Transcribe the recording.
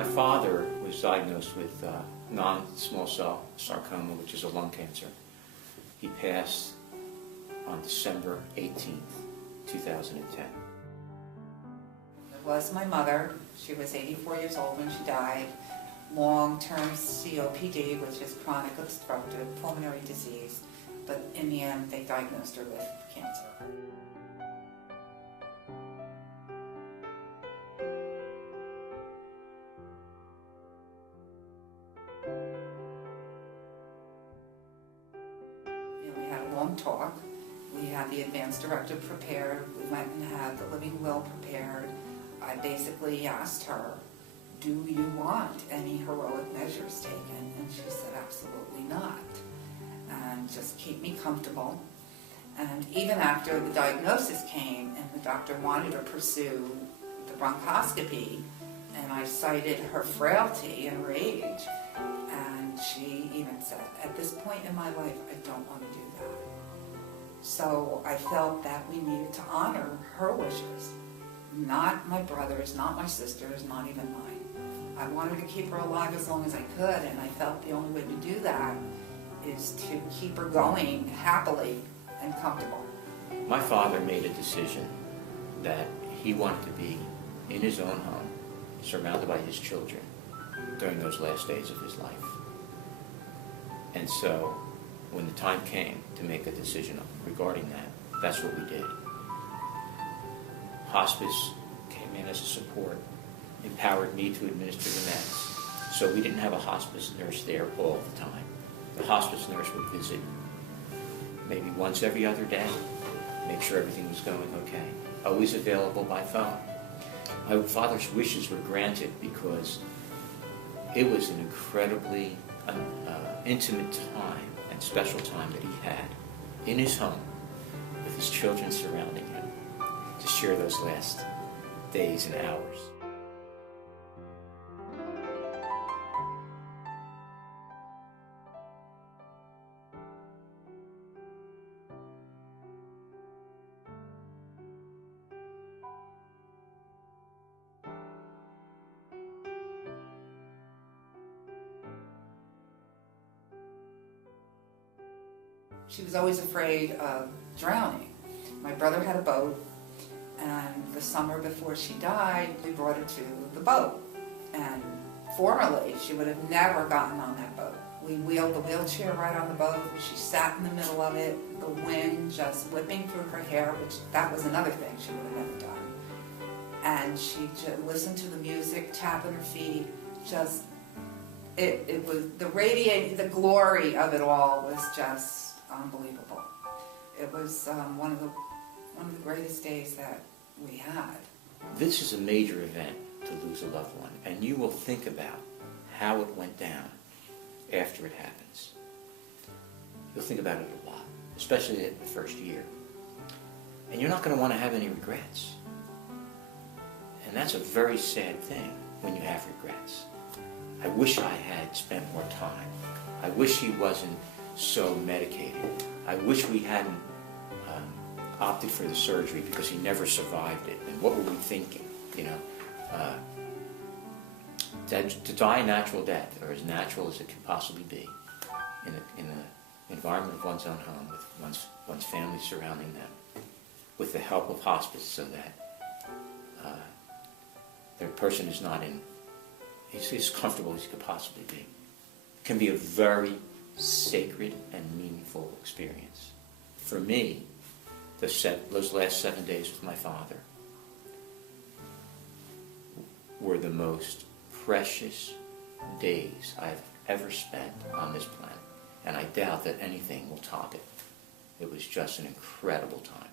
My father was diagnosed with non-small cell sarcoma, which is a lung cancer. He passed on December 18th, 2010. It was my mother. She was 84 years old when she died. Long-term COPD, which is chronic obstructive pulmonary disease, but in the end they diagnosed her with cancer. We had a long talk. We had the advance directive prepared. We went and had the living will prepared. I basically asked her, do you want any heroic measures taken? And she said, absolutely not. And just keep me comfortable. And even after the diagnosis came and the doctor wanted to pursue the bronchoscopy, and I cited her frailty and her age, and she even said, at this point in my life, I don't want to do that. So I felt that we needed to honor her wishes. Not my brother's, not my sister's, not even mine. I wanted to keep her alive as long as I could, and I felt the only way to do that is to keep her going happily and comfortable. My father made a decision that he wanted to be in his own home, surrounded by his children, during those last days of his life. And so, when the time came to make a decision regarding that, that's what we did. Hospice came in as a support, empowered me to administer the meds. So we didn't have a hospice nurse there all the time. The hospice nurse would visit maybe once every other day, make sure everything was going okay. Always available by phone. My father's wishes were granted because it was an incredibly intimate time and special time that he had in his home with his children surrounding him to share those last days and hours. She was always afraid of drowning. My brother had a boat, and the summer before she died, we brought her to the boat. And formerly, she would have never gotten on that boat. We wheeled the wheelchair right on the boat. She sat in the middle of it, the wind just whipping through her hair, which that was another thing she would have never done. And she just listened to the music, tapping her feet, just, it was, the glory of it all was just unbelievable. It was one of the greatest days that we had. This is a major event to lose a loved one, and you will think about how it went down after it happens. You'll think about it a lot, especially in the first year. And you're not going to want to have any regrets. And that's a very sad thing when you have regrets. I wish I had spent more time. I wish he wasn't so medicated. I wish we hadn't opted for the surgery because he never survived it. And what were we thinking? You know, to die a natural death, or as natural as it could possibly be, in the environment of one's own home, with one's family surrounding them, with the help of hospice, so that the person is not in, he's as comfortable as he could possibly be. It can be a very sacred and meaningful experience. For me, those last 7 days with my father were the most precious days I've ever spent on this planet, and I doubt that anything will top it. It was just an incredible time.